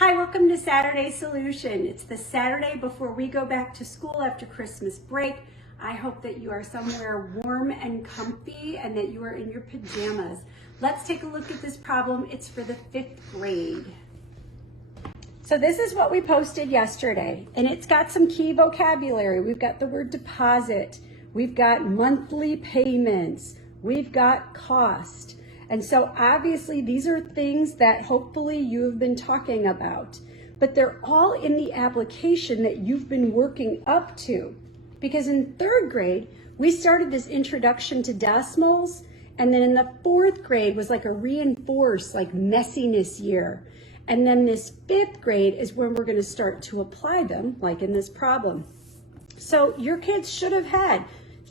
Hi, welcome to Saturday Solution. It's the Saturday before we go back to school after Christmas break. I hope that you are somewhere warm and comfy and that you are in your pajamas. Let's take a look at this problem. It's for the 5th grade. So this is what we posted yesterday, and it's got some key vocabulary. We've got the word deposit, we've got monthly payments, we've got cost. And so obviously these are things that hopefully you have been talking about, but they're all in the application that you've been working up to. Because in 3rd grade, we started this introduction to decimals, and then in the 4th grade was like a reinforced, like messiness year. And then this 5th grade is when we're gonna start to apply them, like in this problem. So your kids should have had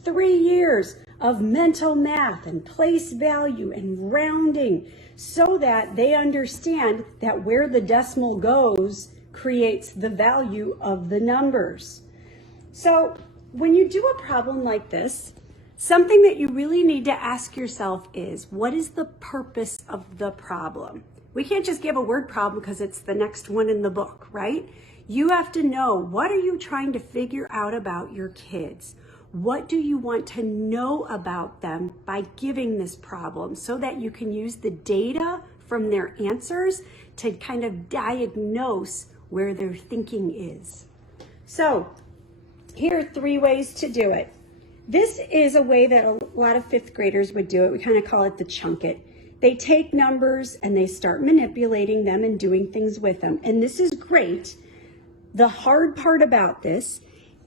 3 years of mental math and place value and rounding so that they understand that where the decimal goes creates the value of the numbers. So when you do a problem like this, something that you really need to ask yourself is, what is the purpose of the problem? We can't just give a word problem because it's the next one in the book, right? You have to know, what are you trying to figure out about your kids? What do you want to know about them by giving this problem so that you can use the data from their answers to kind of diagnose where their thinking is? So here are 3 ways to do it. This is a way that a lot of 5th graders would do it. We kind of call it the chunk it. They take numbers and they start manipulating them and doing things with them. And this is great. The hard part about this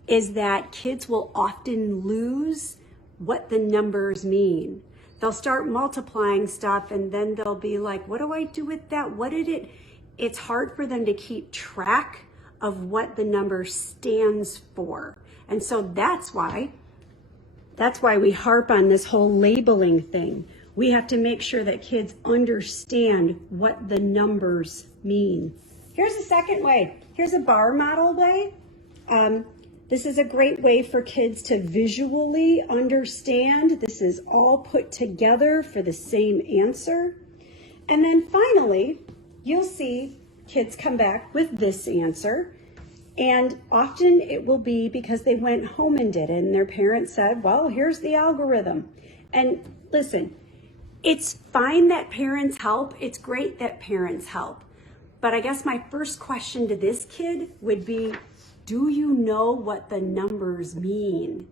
is that kids will often lose what the numbers mean. They'll start multiplying stuff and then they'll be like, what do I do with that? What did it? It's hard for them to keep track of what the number stands for. And so that's why we harp on this whole labeling thing. We have to make sure that kids understand what the numbers mean. Here's a second way. Here's a bar model way. This is a great way for kids to visually understand. This is all put together for the same answer. And then finally, you'll see kids come back with this answer. And often it will be because they went home and did it, and their parents said, well, here's the algorithm. And listen, it's fine that parents help. It's great that parents help. But I guess my first question to this kid would be, do you know what the numbers mean?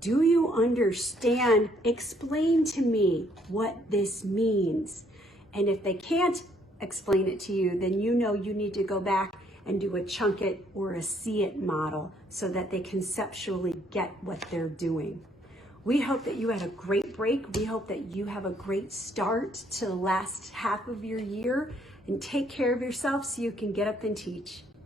Do you understand? Explain to me what this means. And if they can't explain it to you, then you know you need to go back and do a chunk it or a see it model so that they conceptually get what they're doing. We hope that you had a great break. We hope that you have a great start to the last half of your year, and take care of yourself so you can get up and teach.